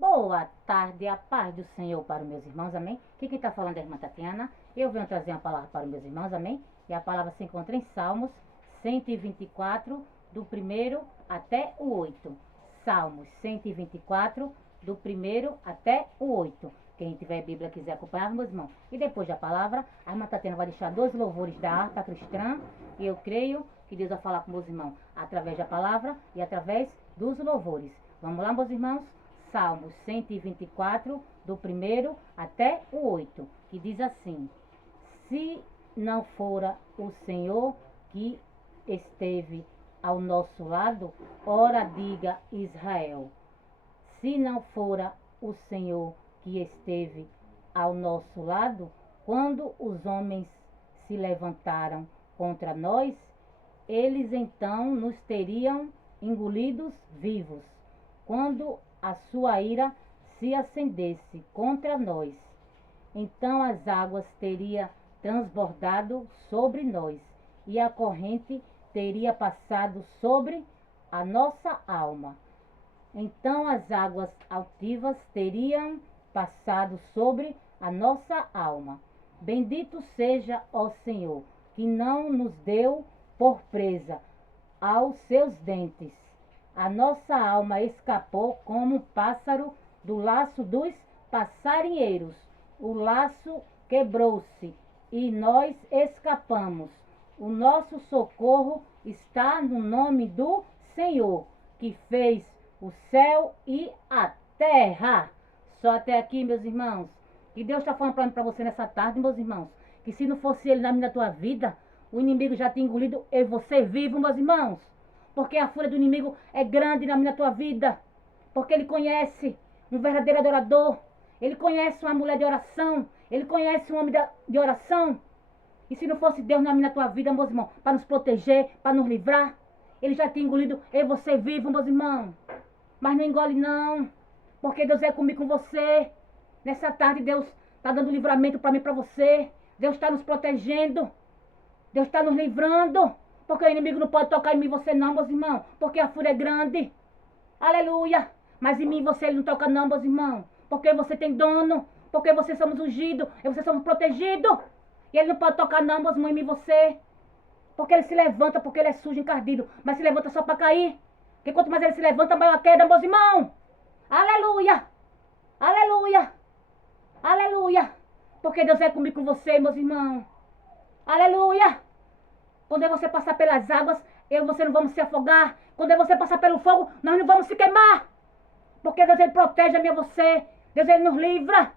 Boa tarde, a paz do Senhor para os meus irmãos, amém? Aqui quem está falando é a irmã Tatiana. Eu venho trazer uma palavra para os meus irmãos, amém? E a palavra se encontra em Salmos 124, do 1º até o 8. Salmos 124, do 1º até o 8. Quem tiver Bíblia quiser acompanhar, meus irmãos. E depois da palavra, a irmã Tatiana vai deixar 2 louvores da harpa cristã. E eu creio que Deus vai falar com meus irmãos através da palavra e através dos louvores. Vamos lá, meus irmãos? Salmos 124, do 1º até o 8, que diz assim: Se não fora o Senhor que esteve ao nosso lado, ora diga Israel. Se não fora o Senhor que esteve ao nosso lado, quando os homens se levantaram contra nós, eles então nos teriam engolidos vivos. Quando a sua ira se acendesse contra nós, então as águas teriam transbordado sobre nós, e a corrente teria passado sobre a nossa alma. Então as águas altivas teriam passado sobre a nossa alma. Bendito seja ó Senhor, que não nos deu por presa aos seus dentes. A nossa alma escapou como um pássaro do laço dos passarinheiros. O laço quebrou-se e nós escapamos. O nosso socorro está no nome do Senhor, que fez o céu e a terra. Só até aqui, meus irmãos. E Deus está falando para você nessa tarde, meus irmãos, que se não fosse Ele na tua vida, o inimigo já tinha engolido eu e você vivo, meus irmãos. Porque a fúria do inimigo é grande na tua vida. Porque ele conhece um verdadeiro adorador. Ele conhece uma mulher de oração. Ele conhece um homem de oração. E se não fosse Deus na tua vida, meus irmãos, para nos proteger, para nos livrar, ele já tinha engolido eu e você vivo, meus irmãos. Mas não engole não. Porque Deus é comigo, com você. Nessa tarde Deus está dando livramento para mim e para você. Deus está nos protegendo. Deus está nos livrando. Porque o inimigo não pode tocar em mim e você não, meus irmãos. Porque a fúria é grande. Aleluia. Mas em mim e você ele não toca não, meus irmãos. Porque você tem dono. Porque você somos ungidos. E você somos protegidos. E ele não pode tocar não, meus irmãos, em mim e você. Porque ele se levanta, porque ele é sujo, encardido. Mas se levanta só para cair. Porque quanto mais ele se levanta, maior a queda, meus irmãos. Aleluia. Aleluia. Aleluia. Porque Deus é comigo, com você, meus irmãos. Aleluia. Quando você passar pelas águas, eu e você não vamos se afogar. Quando você passar pelo fogo, nós não vamos se queimar. Porque Deus ele protege a mim e você. Deus ele nos livra.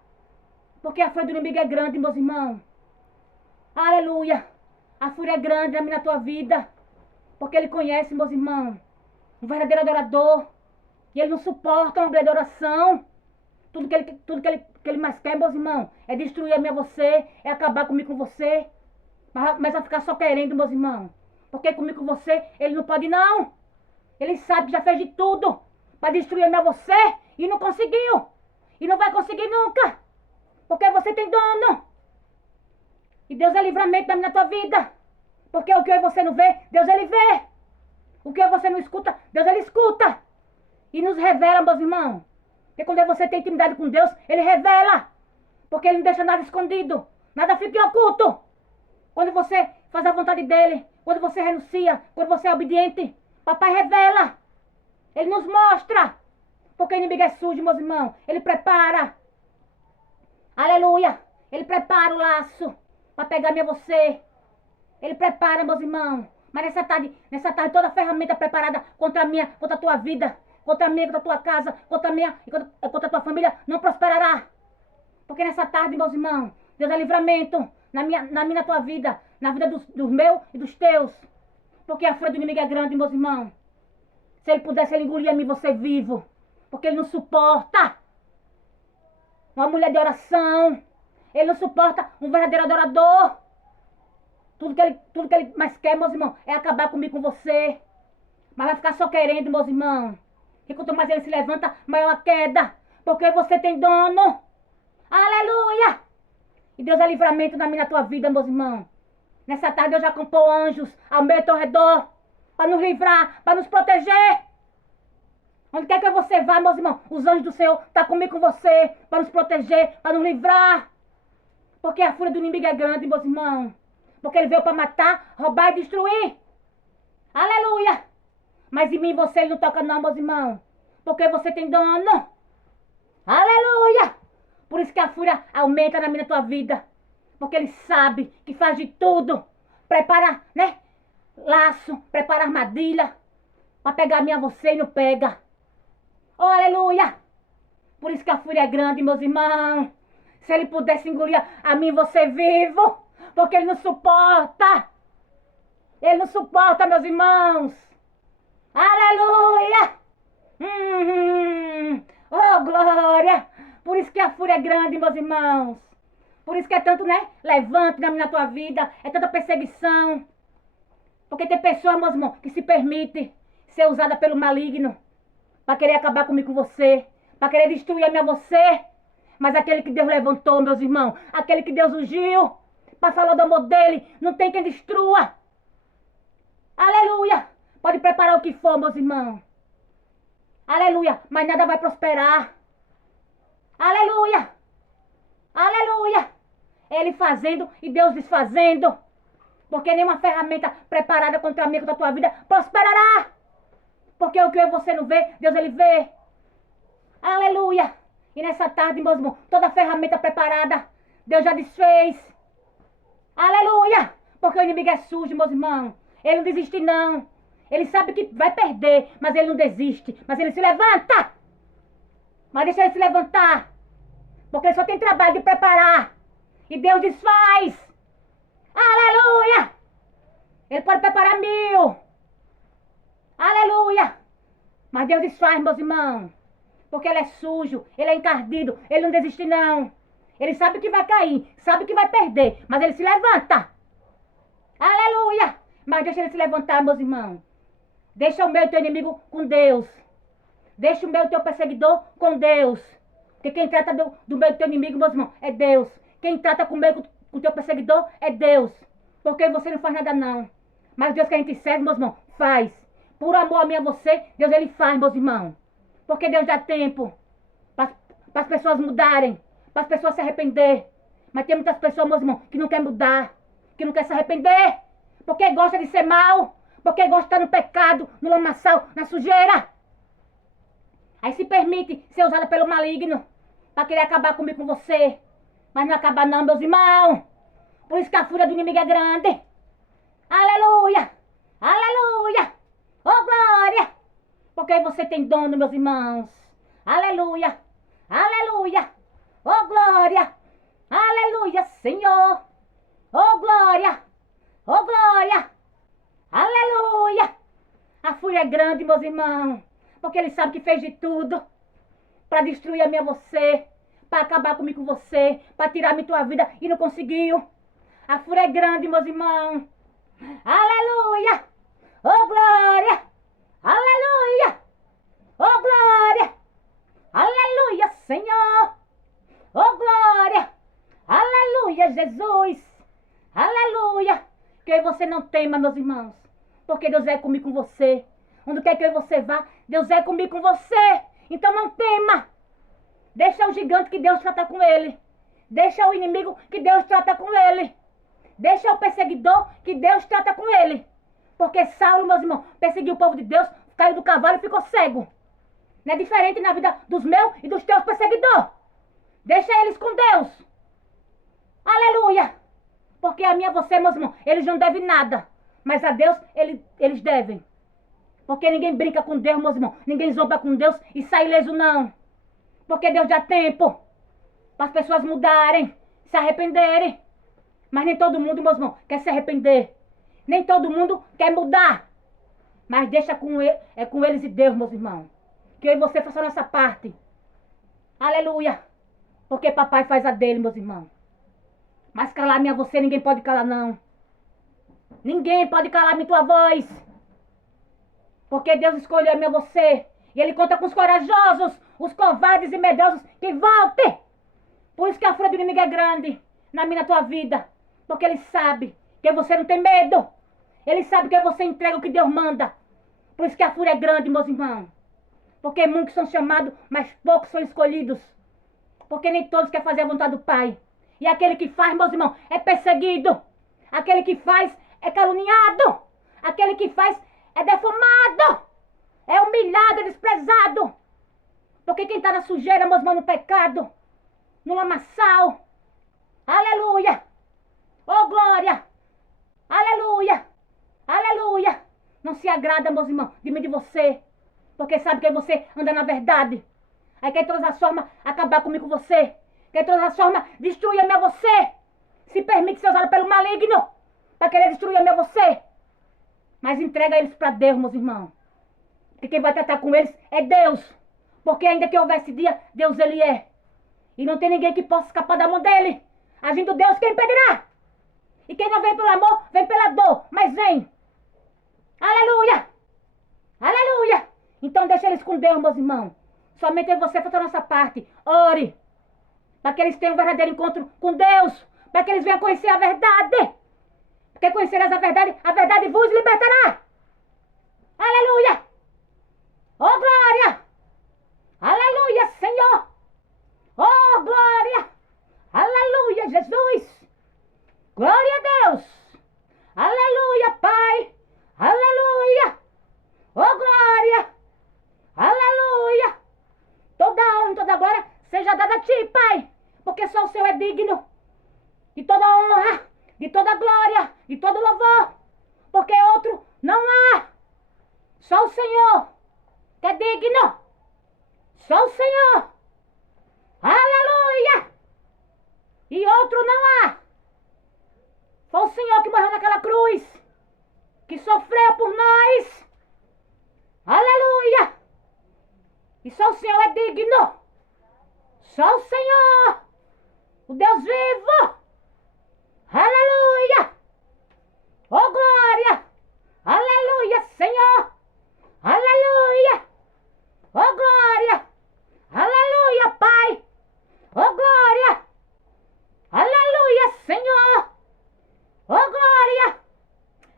Porque a fúria do inimigo é grande, meus irmãos. Aleluia. A fúria é grande na tua vida. Porque ele conhece, meus irmãos, um verdadeiro adorador. E ele não suporta uma mulher de oração. Tudo que ele mais quer, meus irmãos, é destruir a mim e você. É acabar comigo, com você. Mas vai ficar só querendo, meus irmãos. Porque comigo, com você, ele não pode não. Ele sabe que já fez de tudo para destruir a mim e você. E não conseguiu. E não vai conseguir nunca. Porque você tem dono. E Deus é livramento na tua vida. Porque o que você não vê, Deus ele vê. O que você não escuta, Deus ele escuta. E nos revela, meus irmãos. Porque quando você tem intimidade com Deus, ele revela. Porque ele não deixa nada escondido. Nada fica oculto. Quando você faz a vontade dele, quando você renuncia, quando você é obediente, papai revela. Ele nos mostra. Porque o inimigo é sujo, meus irmãos. Ele prepara. Aleluia. Ele prepara o laço para pegar minha você. Ele prepara, meus irmãos. Mas nessa tarde, toda a ferramenta preparada contra a minha, contra a tua vida, contra a minha, contra a tua casa, contra a minha e contra a tua família, não prosperará. Porque nessa tarde, meus irmãos, Deus é livramento na minha, na tua vida, na vida dos meus e dos teus. Porque a fúria do inimigo é grande, meus irmãos. Se ele pudesse, ele engolia a mim você vivo. Porque ele não suporta uma mulher de oração. Ele não suporta um verdadeiro adorador. Tudo que ele mais quer, meus irmãos, é acabar comigo, com você. Mas vai ficar só querendo, meus irmãos. E quanto mais ele se levanta, maior a queda. Porque você tem dono. Aleluia. E Deus é livramento na tua vida, meus irmãos. Nessa tarde Deus já acampou anjos ao meu e ao redor. Para nos livrar, para nos proteger. Onde quer que você vá, meus irmãos, os anjos do Senhor estão comigo, com você, para nos proteger, para nos livrar. Porque a fúria do inimigo é grande, meus irmãos. Porque ele veio para matar, roubar e destruir. Aleluia! Mas em mim você ele não toca não, meus irmãos. Porque você tem dono. Aleluia! Por isso que a fúria aumenta na minha tua vida. Porque ele sabe que faz de tudo. Prepara, né? Laço, prepara armadilha. Para pegar a minha você e não pega. Oh, aleluia! Por isso que a fúria é grande, meus irmãos. Se ele pudesse engolir a mim você vivo. Porque ele não suporta. Ele não suporta, meus irmãos. Aleluia! Oh, glória! Por isso que a fúria é grande, meus irmãos. Por isso que é tanto, né? Levante na tua vida. É tanta perseguição. Porque tem pessoas, meus irmãos, que se permite ser usada pelo maligno. Para querer acabar comigo, com você. Para querer destruir a minha você. Mas aquele que Deus levantou, meus irmãos. Aquele que Deus ungiu. Para falar do amor dele. Não tem quem destrua. Aleluia! Pode preparar o que for, meus irmãos. Aleluia! Mas nada vai prosperar. Aleluia! Aleluia! Ele fazendo e Deus desfazendo. Porque nenhuma ferramenta preparada contra mim, contra a tua vida, prosperará. Porque o que você não vê, Deus ele vê. Aleluia! E nessa tarde, meus irmãos, toda ferramenta preparada, Deus já desfez. Aleluia! Porque o inimigo é sujo, meus irmãos. Ele não desiste, não. Ele sabe que vai perder, mas ele não desiste. Mas ele se levanta. Mas deixa ele se levantar. Porque ele só tem trabalho de preparar. E Deus desfaz. Aleluia! Ele pode preparar 1000. Aleluia! Mas Deus desfaz, meus irmãos. Porque ele é sujo, ele é encardido. Ele não desiste, não. Ele sabe que vai cair, sabe que vai perder. Mas ele se levanta. Aleluia! Mas deixa ele se levantar, meus irmãos. Deixa o meu e teu inimigo com Deus. Deixa o meu e teu perseguidor com Deus. Porque quem trata do meu e teu inimigo, meus irmãos, é Deus. Quem trata com o teu perseguidor é Deus. Porque você não faz nada, não. Mas Deus que a gente serve, meus irmãos, faz. Por amor a mim e a você, Deus ele faz, meus irmãos. Porque Deus dá tempo para as pessoas mudarem. Para as pessoas se arrepender. Mas tem muitas pessoas, meus irmãos, que não querem mudar. Que não querem se arrepender. Porque gosta de ser mal. Porque gosta de estar no pecado, no lamaçal, na sujeira. Aí se permite ser usada pelo maligno. Para querer acabar comigo, com você. Mas não acaba não, meus irmãos. Por isso que a fúria do inimigo é grande. Aleluia. Aleluia. Oh, glória. Porque você tem dono, meus irmãos. Aleluia. Aleluia. Oh, glória. Aleluia, Senhor. Oh, glória. Oh, glória. Aleluia. A fúria é grande, meus irmãos. Porque ele sabe que fez de tudo para destruir a minha você, para acabar comigo, com você, para tirar a minha tua vida e não conseguiu. A fúria é grande, meus irmãos. Aleluia. Oh, glória. Aleluia. Oh, glória. Aleluia, Senhor. Oh, glória. Aleluia, Jesus. Aleluia. Que você não tema, meus irmãos. Porque Deus é comigo, com você. Onde quer que eu e você vá, Deus é comigo, com você. Então não tema. Deixa o gigante que Deus trata com ele. Deixa o inimigo que Deus trata com ele. Deixa o perseguidor que Deus trata com ele. Porque Saulo, meus irmãos, perseguiu o povo de Deus, caiu do cavalo e ficou cego. Não é diferente na vida dos meus e dos teus perseguidores. Deixa eles com Deus. Aleluia. Porque a mim e a você, meus irmãos, eles não devem nada. Mas a Deus, eles devem. Porque ninguém brinca com Deus, meus irmãos. Ninguém zomba com Deus e sai ileso, não. Porque Deus dá tempo para as pessoas mudarem, se arrependerem. Mas nem todo mundo, meus irmãos, quer se arrepender. Nem todo mundo quer mudar. Mas deixa com eles e Deus, meus irmãos. Que eu e você façam a nossa parte. Aleluia. Porque papai faz a dele, meus irmãos. Mas calar minha você, ninguém pode calar, não. Ninguém pode calar minha tua voz. Porque Deus escolheu a minha você. E ele conta com os corajosos, os covardes e medrosos que voltem. Por isso que a fúria do inimigo é grande na minha, na tua vida. Porque ele sabe que você não tem medo. Ele sabe que você entrega o que Deus manda. Por isso que a fúria é grande, meus irmãos. Porque muitos são chamados, mas poucos são escolhidos. Porque nem todos querem fazer a vontade do Pai. E aquele que faz, meus irmãos, é perseguido. Aquele que faz é caluniado. Aquele que faz é defamado. É humilhado, é desprezado. Porque quem está na sujeira, meus irmãos, no pecado, no lamaçal. Aleluia. Oh, glória. Aleluia. Aleluia. Não se agrada, meus irmãos, de mim de você. Porque sabe que você anda na verdade. Aí quer de todas as formas acabar comigo com você. Quer de todas as formas destruir a minha você. Se permite ser usado pelo maligno para querer destruir a minha você. Mas entrega eles para Deus, meus irmãos. Porque quem vai tratar com eles é Deus. Porque ainda que houvesse dia, Deus ele é. E não tem ninguém que possa escapar da mão dele. Agindo Deus, quem impedirá? E quem não vem pelo amor, vem pela dor. Mas vem. Aleluia. Aleluia. Então deixa eles com Deus, meus irmãos. Somente você faz a nossa parte. Ore. Para que eles tenham um verdadeiro encontro com Deus. Para que eles venham conhecer a verdade. Porque conhecerás a verdade vos libertará. Aleluia. Oh, glória. Aleluia, Senhor. Oh, glória. Aleluia, Jesus. Glória a Deus. Aleluia, Pai. Aleluia. Oh, glória. Aleluia. Toda honra, toda glória seja dada a ti, Pai. Porque só o Senhor é digno de toda honra, de toda glória, de todo louvor. Porque outro não há. Só o Senhor que é digno. Só o Senhor. Aleluia. E outro não há. Foi o Senhor que morreu naquela cruz, que sofreu por nós. Aleluia. E só o Senhor é digno. Só o Senhor, o Deus vivo. Aleluia. Oh, glória. Aleluia, Senhor. Aleluia. Oh, glória. Aleluia, Pai. Oh, glória. Aleluia, Senhor. Oh, glória.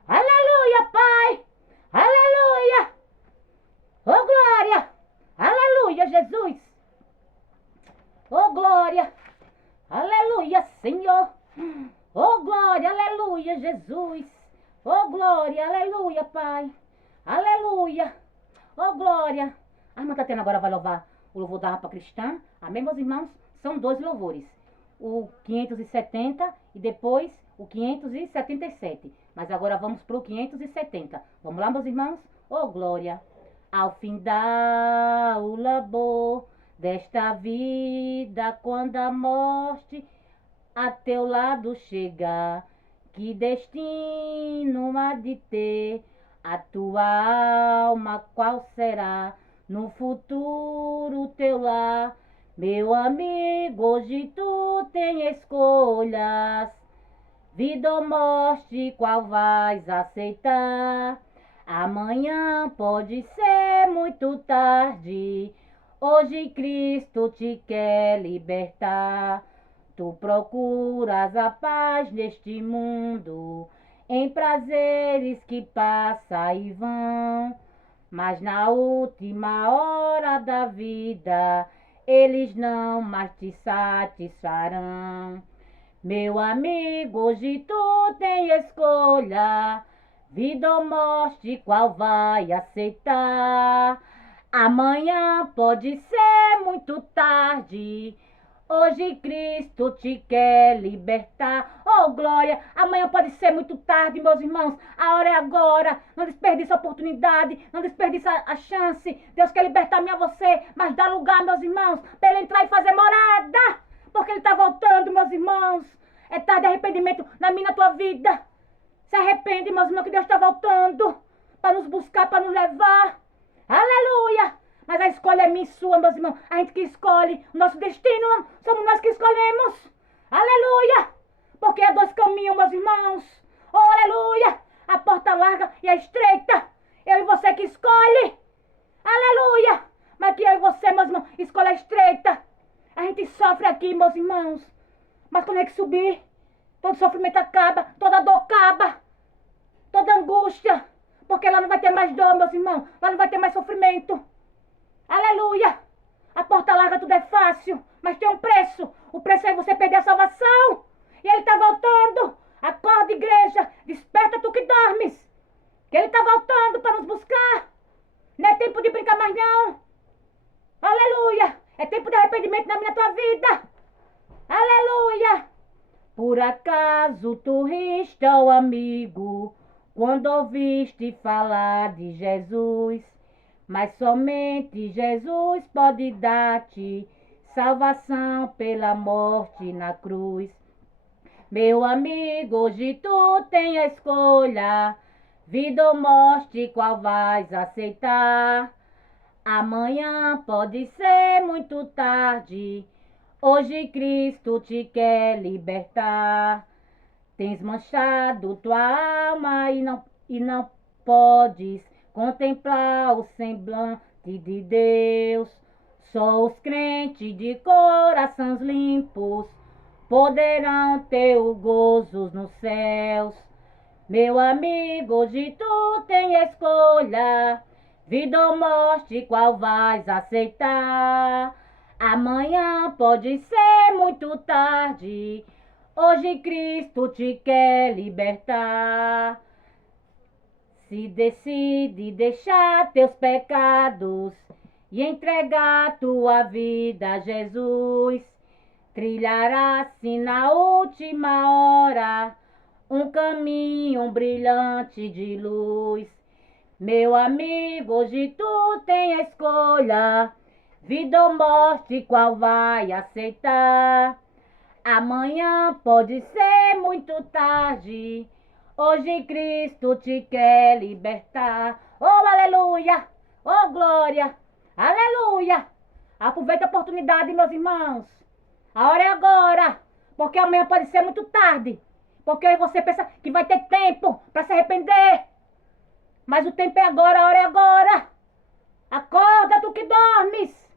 Aleluia, Pai. Aleluia. Oh, glória. Aleluia, Jesus. Oh, glória. Aleluia, Senhor. Oh, glória. Aleluia, Jesus. Oh, glória. Aleluia, Pai. Aleluia. Oh, glória. A irmã Tatiana agora vai louvar o louvor da harpa cristã. Amém, meus irmãos? São 2 louvores. O 570 e depois o 577. Mas agora vamos para o 570. Vamos lá, meus irmãos? Oh, glória. Ao findar o labor desta vida, quando a morte a teu lado chegar, que destino há de ter a tua alma, qual será no futuro teu lar? Meu amigo, hoje tu tem escolhas, vida ou morte, qual vais aceitar? Amanhã pode ser muito tarde, hoje Cristo te quer libertar. Tu procuras a paz neste mundo, em prazeres que passam e vão, mas na última hora da vida, eles não mais te satisfarão. Meu amigo, hoje tu tem escolha, vida ou morte, qual vai aceitar? Amanhã pode ser muito tarde, hoje Cristo te quer libertar. Oh, glória! Amanhã pode ser muito tarde, meus irmãos. A hora é agora. Não desperdice a oportunidade. Não desperdice a chance. Deus quer libertar minha você. Mas dá lugar, meus irmãos, para ele entrar e fazer morada. Porque ele está voltando, meus irmãos. É tarde de arrependimento na minha, na tua vida. Se arrepende, meus irmãos, que Deus está voltando. Para nos buscar, para nos levar. Aleluia! Mas a escolha é minha e sua, meus irmãos. A gente que escolhe o nosso destino, somos nós que escolhemos. Aleluia! Porque há 2 caminhos, meus irmãos. Oh, aleluia! A porta larga e a estreita. Eu e você que escolhe. Aleluia! Mas que eu e você, meus irmãos, escolhe a estreita. A gente sofre aqui, meus irmãos. Mas quando é que subir, todo sofrimento acaba, toda dor acaba, toda angústia. Porque lá não vai ter mais dor, meus irmãos. Lá não vai ter mais sofrimento. Aleluia! A porta larga tudo é fácil, mas tem um preço. O preço é você perder a salvação. E ele está voltando. Acorda, igreja. Desperta tu que dormes. Que ele está voltando para nos buscar. Não é tempo de brincar mais não. Aleluia! É tempo de arrependimento na minha tua vida. Aleluia! Por acaso tu riste ao amigo quando ouviste falar de Jesus? Mas somente Jesus pode dar-te salvação pela morte na cruz. Meu amigo, hoje tu tem a escolha, vida ou morte, qual vais aceitar? Amanhã pode ser muito tarde, hoje Cristo te quer libertar. Tens manchado tua alma e não podes contemplar o semblante de Deus. Só os crentes de corações limpos poderão ter o gozo nos céus. Meu amigo, hoje tu tem escolha, vida ou morte, qual vais aceitar? Amanhã pode ser muito tarde, hoje Cristo te quer libertar. Se decide deixar teus pecados e entregar tua vida a Jesus, trilharás-se na última hora um caminho brilhante de luz. Meu amigo, hoje tu tem a escolha, vida ou morte, qual vai aceitar? Amanhã pode ser muito tarde, hoje Cristo te quer libertar. Oh, aleluia! Oh, glória! Aleluia! Aproveita a oportunidade, meus irmãos. A hora é agora, porque amanhã pode ser muito tarde. Porque aí você pensa que vai ter tempo para se arrepender. Mas o tempo é agora, a hora é agora. Acorda, tu que dormes.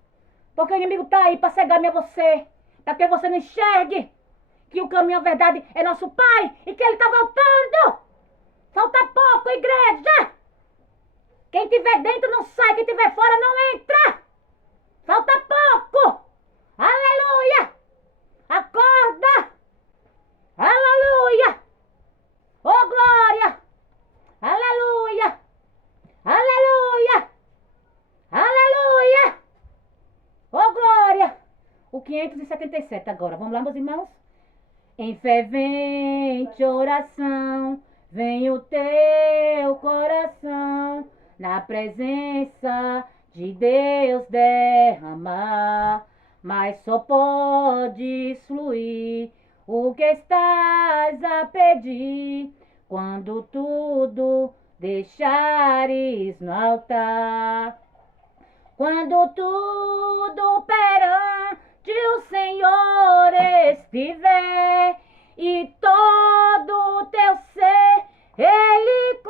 Porque o inimigo tá aí para cegar-me a você. Para que você não enxergue que o caminho, a verdade, é nosso Pai e que Ele está voltando. Falta pouco, igreja. Quem estiver dentro não sai, quem estiver fora não entra. Falta pouco. Aleluia. Acorda. Aleluia. Oh, glória. Aleluia. Aleluia. Aleluia. Oh, glória. O 577 agora. Vamos lá, meus irmãos? Em fervente oração, vem o teu coração na presença de Deus derramar. Mas só podes fluir o que estás a pedir quando tudo deixares no altar. Quando tudo perante o Senhor estiver e todo o teu ser Ele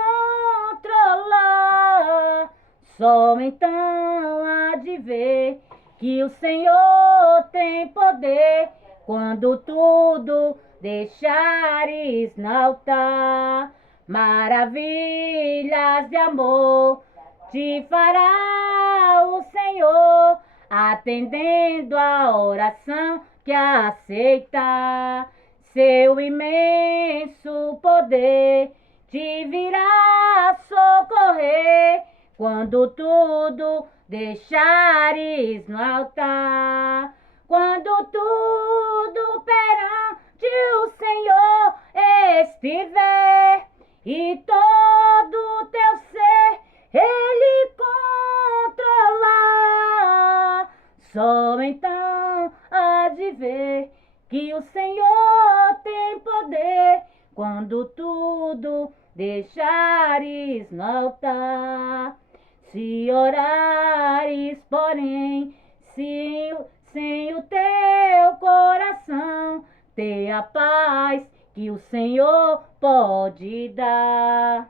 controlar, só então há de ver que o Senhor tem poder quando tudo deixares no altar. Maravilhas de amor te fará o Senhor, atendendo a oração que aceita. Seu imenso poder te virá socorrer quando tudo deixares no altar. Quando tudo perante o Senhor estiver e todo o teu ser Ele controlar, só então há de ver que o Senhor tem poder quando tudo deixares no altar. Se orares, porém, sem o teu coração, ter a paz que o Senhor pode dar.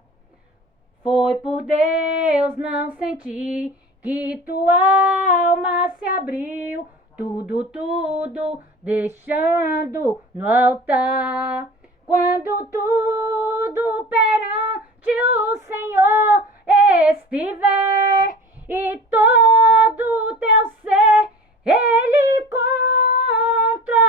Foi por Deus não sentir que tua alma se abriu, tudo deixando no altar. Quando tudo perante o Senhor estiver e todo o teu ser Ele controla.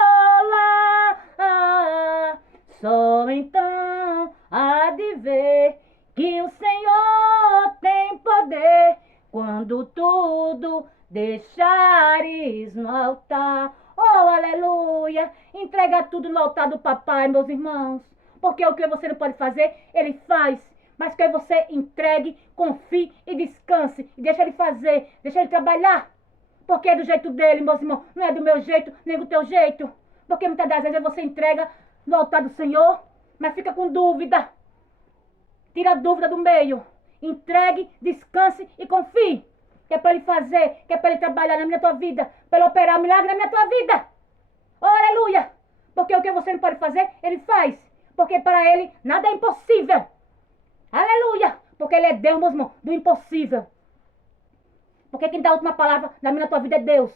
Só então há de ver que o Senhor tem poder quando tudo deixares no altar. Oh, aleluia! Entrega tudo no altar do papai, meus irmãos. Porque o que você não pode fazer, ele faz. Mas que você entregue, confie e descanse. E deixa ele fazer, deixa ele trabalhar. Porque é do jeito dele, meus irmãos. Não é do meu jeito, nem do teu jeito. Porque muitas das vezes você entrega no altar do Senhor, mas fica com dúvida. Tira a dúvida do meio. Entregue, descanse e confie. Que é para ele fazer, que é para ele trabalhar na minha tua vida, para ele operar um milagre na minha tua vida. Oh, aleluia! Porque o que você não pode fazer, ele faz. Porque para ele nada é impossível. Aleluia! Porque ele é Deus, meus irmãos, do impossível. Porque quem dá a última palavra na minha tua vida é Deus.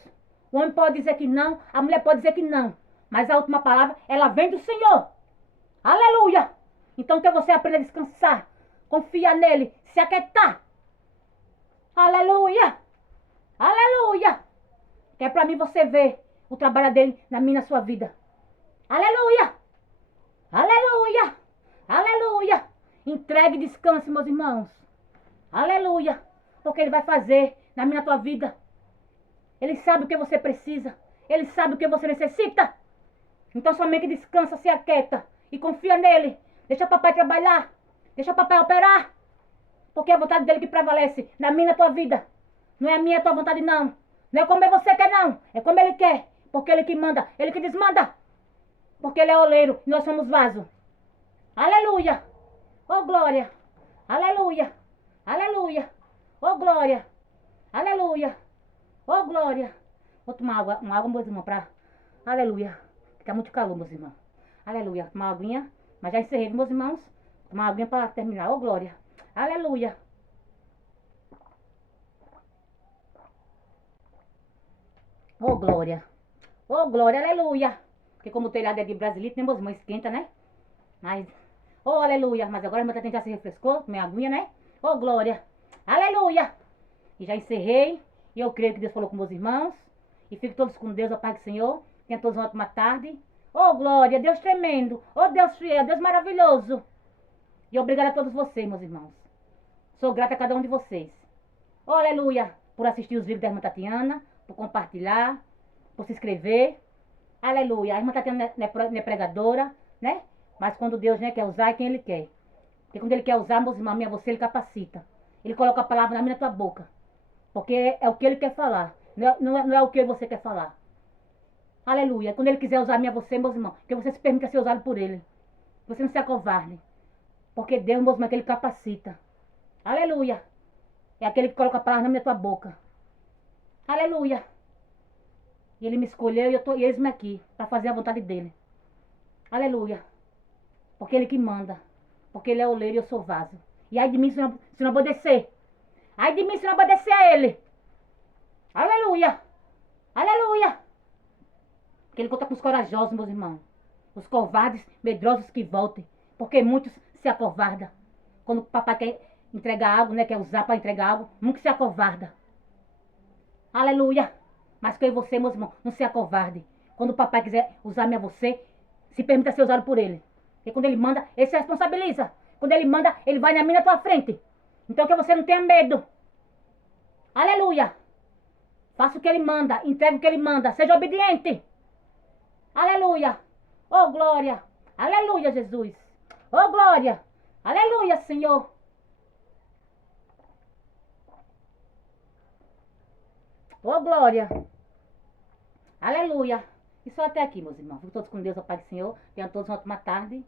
O homem pode dizer que não, a mulher pode dizer que não. Mas a última palavra, ela vem do Senhor. Aleluia! Então que você aprenda a descansar, confiar nele, se aquietar. Aleluia! Aleluia! Que é para mim você ver o trabalho dele na minha, na sua vida. Aleluia! Aleluia! Aleluia! Entregue e descanse, meus irmãos. Aleluia! Porque ele vai fazer na minha, na tua vida. Ele sabe o que você precisa. Ele sabe o que você necessita. Então somente descansa, se aquieta e confia nele. Deixa o papai trabalhar. Deixa o papai operar. Porque é a vontade dele que prevalece na minha, na tua vida. Não é a minha, a tua vontade, não. Não é como você quer, não. É como ele quer. Porque ele que manda, ele que desmanda. Porque ele é oleiro e nós somos vaso. Aleluia! Oh, glória! Aleluia! Aleluia! Oh, glória! Aleluia! Oh, glória! Vou tomar água, uma água, meus irmãos, pra... Aleluia! Tá muito calor, meus irmãos. Aleluia! Tomar uma aguinha. Mas já encerrei, meus irmãos. Tomar uma aguinha pra terminar. Oh, glória! Aleluia! Oh, glória! Oh, glória! Aleluia! Porque como o telhado é de brasilite, né, meus irmãos? Esquenta, né? Mas... Oh, aleluia! Mas agora meu já se refrescou. Minha aguinha, né? Oh, glória! Aleluia! E já encerrei. E eu creio que Deus falou com meus irmãos. E fiquem todos com Deus, a paz do Senhor. Tenham todos uma ótima tarde. Oh, glória! Deus tremendo! Oh, Deus fiel! Deus maravilhoso! E obrigada a todos vocês, meus irmãos. Sou grata a cada um de vocês. Oh, aleluia! Por assistir os vídeos da irmã Tatiana. Por compartilhar. Por se inscrever. Aleluia! A irmã Tatiana não é pregadora, né? Mas quando Deus, né, quer usar, é quem Ele quer. Porque quando Ele quer usar, meus irmãos, minha você, Ele capacita. Ele coloca a palavra na minha, na tua boca. Porque é o que Ele quer falar. Não é o que você quer falar. Aleluia. Quando Ele quiser usar a minha você, meus irmãos, que você se permita ser usado por Ele. Você não se acovarde. Porque Deus, meus irmãos, é que Ele capacita. Aleluia. É aquele que coloca a palavra na minha, tua boca. Aleluia. E Ele me escolheu e eles-me aqui. Para fazer a vontade dEle. Aleluia. Porque Ele que manda. Porque Ele é oleiro e eu sou vaso. E ai de mim se não obedecer. Ai de mim se não obedecer a Ele. Aleluia. Aleluia. Porque Ele conta com os corajosos, meus irmãos. Os covardes, medrosos que voltem. Porque muitos se acovardam. Quando o papai quer entregar algo, né? Quer usar para entregar algo. Nunca se acovarda. Aleluia. Mas que eu e você, meus irmãos, não se acovarde. Quando o papai quiser usar minha você, se permita ser usado por Ele. Porque quando Ele manda, Ele se responsabiliza. Quando Ele manda, Ele vai na minha, na tua frente. Então que você não tenha medo. Aleluia. Faça o que Ele manda. Entregue o que Ele manda. Seja obediente. Aleluia. Oh, glória. Aleluia, Jesus. Oh, glória. Aleluia, Senhor. Oh, glória. Aleluia. E só até aqui, meus irmãos. Fiquem todos com Deus, ó Pai do Senhor. Tenham todos uma ótima tarde.